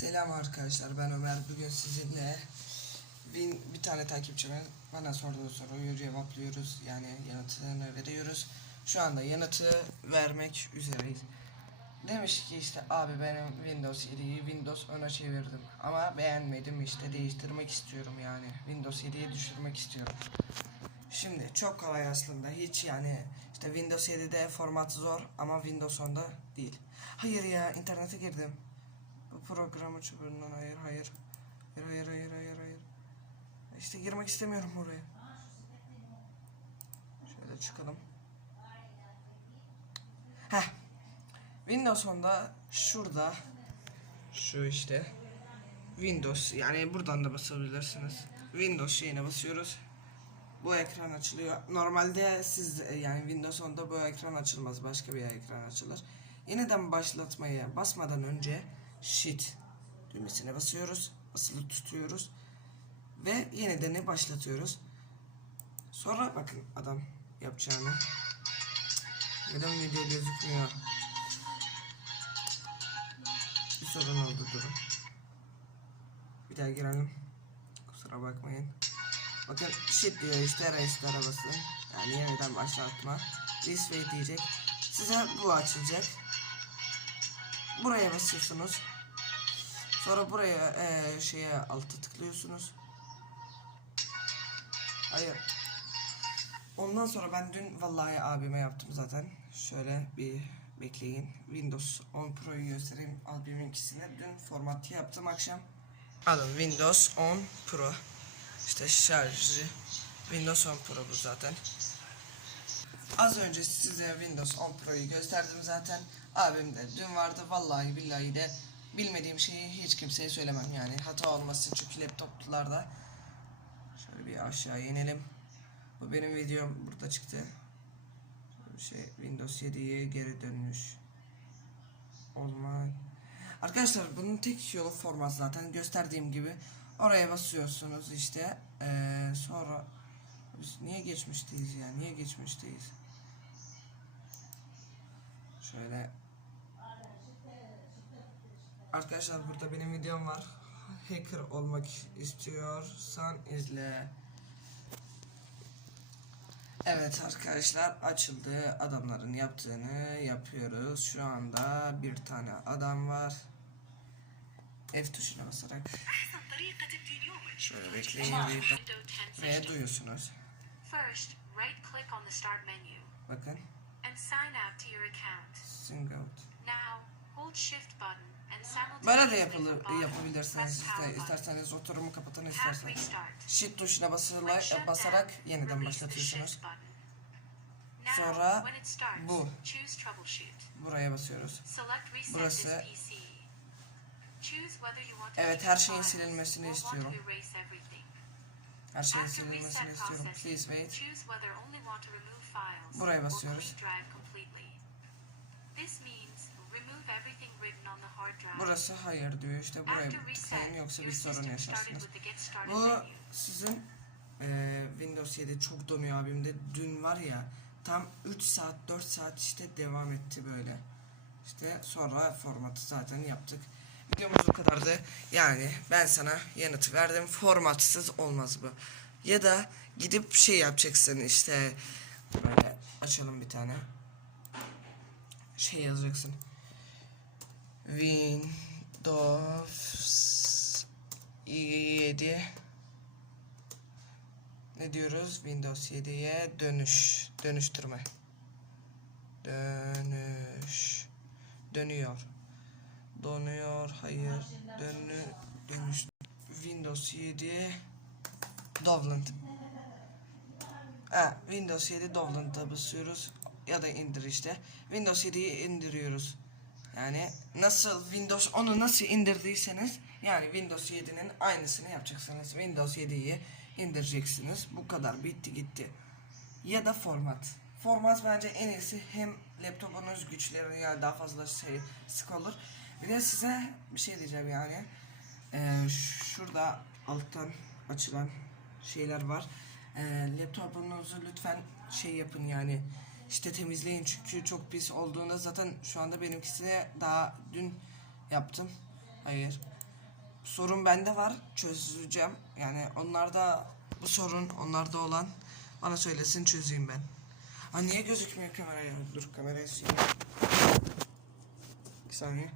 Selam arkadaşlar ben Ömer. Bugün sizinle Win, bir tane takipçimin bana sorduğu soruyu cevaplıyoruz. Yani yanıtını veriyoruz. Şu anda yanıtı vermek üzereyiz. Demiş ki işte abi benim Windows 7'yi Windows 10'a çevirdim ama beğenmedim işte değiştirmek istiyorum yani. Windows 7'ye düşürmek istiyorum. Şimdi çok kolay aslında. Hiç yani işte Windows 7'de format zor ama Windows 10'da değil. Hayır ya internete girdim programı çubuğundan hayır hayır. Hayır hayır hayır hayır hayır. İşte girmek istemiyorum oraya. Şöyle çıkalım. Heh. Windows 10'da şurada şu işte Windows yani buradan da basabilirsiniz. Windows şeyine basıyoruz. Bu ekran açılıyor. Normalde siz yani Windows 10'da bu ekran açılmaz. Başka bir ekran açılır. Yeniden başlatmaya basmadan önce Shift düğmesine basıyoruz. Basılı tutuyoruz. Ve yeniden başlatıyoruz. Sonra bakın adam yapacağını. Neden video gözükmüyor? Bir sorun oldu durun. Bir daha girelim. Kusura bakmayın. Bakın shit diyor işte restar'a basın. Yani yeniden başlatma. This way diyecek. Size bu açılacak. Buraya basıyorsunuz. Sonra buraya eee, şeye altı tıklıyorsunuz. Hayır. Ondan sonra ben dün vallahi abime yaptım zaten. Şöyle bir bekleyin. Windows 10 Pro'yu göstereyim abimin ikisine. Dün formatı yaptım akşam. Alın Windows 10 Pro. İşte şarjı. Windows 10 Pro bu zaten. Az önce size Windows 10 Pro'yu gösterdim zaten. Abim de dün vardı. Vallahi billahi de bilmediğim şeyi hiç kimseye söylemem yani. Hata olmasın çünkü laptoplarda. Şöyle bir aşağı inelim. Bu benim videom burada çıktı. Şey Windows 7'ye geri dönüş. Olmaz. Arkadaşlar bunun tek yolu format zaten gösterdiğim gibi. Oraya basıyorsunuz işte. Ee, sonra biz niye geçmişteyiz ya? Niye geçmişteyiz? Şöyle Arkadaşlar burada benim videom var. Hacker olmak istiyorsan izle. Evet arkadaşlar açıldı. Adamların yaptığını yapıyoruz. Şu anda bir tane adam var. F tuşuna basarak. Şöyle bekleyin bir Ve duyuyorsunuz. First, right click on the start menu. Bakın. And sign out to your account. Sign out. Now, hold shift button and Böyle de yapılır, yapabilirsiniz işte isterseniz oturumu kapatın isterseniz. Shift tuşuna shut basarak yeniden başlatıyorsunuz. Sonra bu. Buraya basıyoruz. Burası. Evet, her şeyin silinmesini istiyorum. Her şeyin silinmesini istiyorum. Please wait. Buraya or basıyoruz. Burası hayır diyor işte buraya tıklayın yoksa bir sorun yaşarsınız. Bu sizin eee, Windows 7 çok donuyor abimde. Dün var ya tam 3 saat 4 saat işte devam etti böyle. İşte sonra formatı zaten yaptık. Videomuz bu kadardı. Yani ben sana yanıtı verdim. Formatsız olmaz bu. Ya da gidip şey yapacaksın işte böyle açalım bir tane. Şey yazacaksın. Windows 7 ne diyoruz? Windows 7'ye dönüş, dönüştürme. Dönüş. Dönüyor. Donuyor. Hayır. Dönü dönüş. Windows 7 Dovland. Ha, Windows 7 Dovland'a basıyoruz ya da indir işte. Windows 7'yi indiriyoruz. Yani nasıl Windows 10'u nasıl indirdiyseniz yani Windows 7'nin aynısını yapacaksınız. Windows 7'yi indireceksiniz. Bu kadar bitti gitti. Ya da format. Format bence en iyisi hem laptopunuz güçleri yani daha fazla şey sık olur. Bir de size bir şey diyeceğim yani. Ee, şurada alttan açılan şeyler var. Ee, laptopunuzu lütfen şey yapın yani işte temizleyin çünkü çok pis olduğunda zaten şu anda benimkisine daha dün yaptım. Hayır. sorun bende var. Çözeceğim. Yani onlarda bu sorun onlarda olan bana söylesin çözeyim ben. Ha niye gözükmüyor kameraya? Dur kamerayı sileyim. Bir saniye.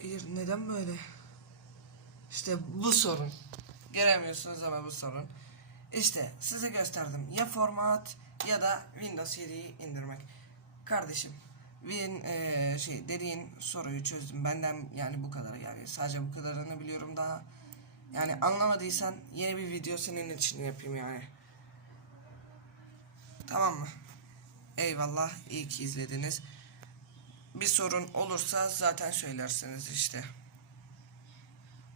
Hayır neden böyle? İşte bu sorun. Göremiyorsunuz ama bu sorun. İşte size gösterdim. Ya format ya da Windows 7'yi indirmek. Kardeşim Win eee, şey dediğin soruyu çözdüm. Benden yani bu kadar yani sadece bu kadarını biliyorum daha. Yani anlamadıysan yeni bir video senin için yapayım yani. Tamam mı? Eyvallah iyi ki izlediniz. Bir sorun olursa zaten söylersiniz işte.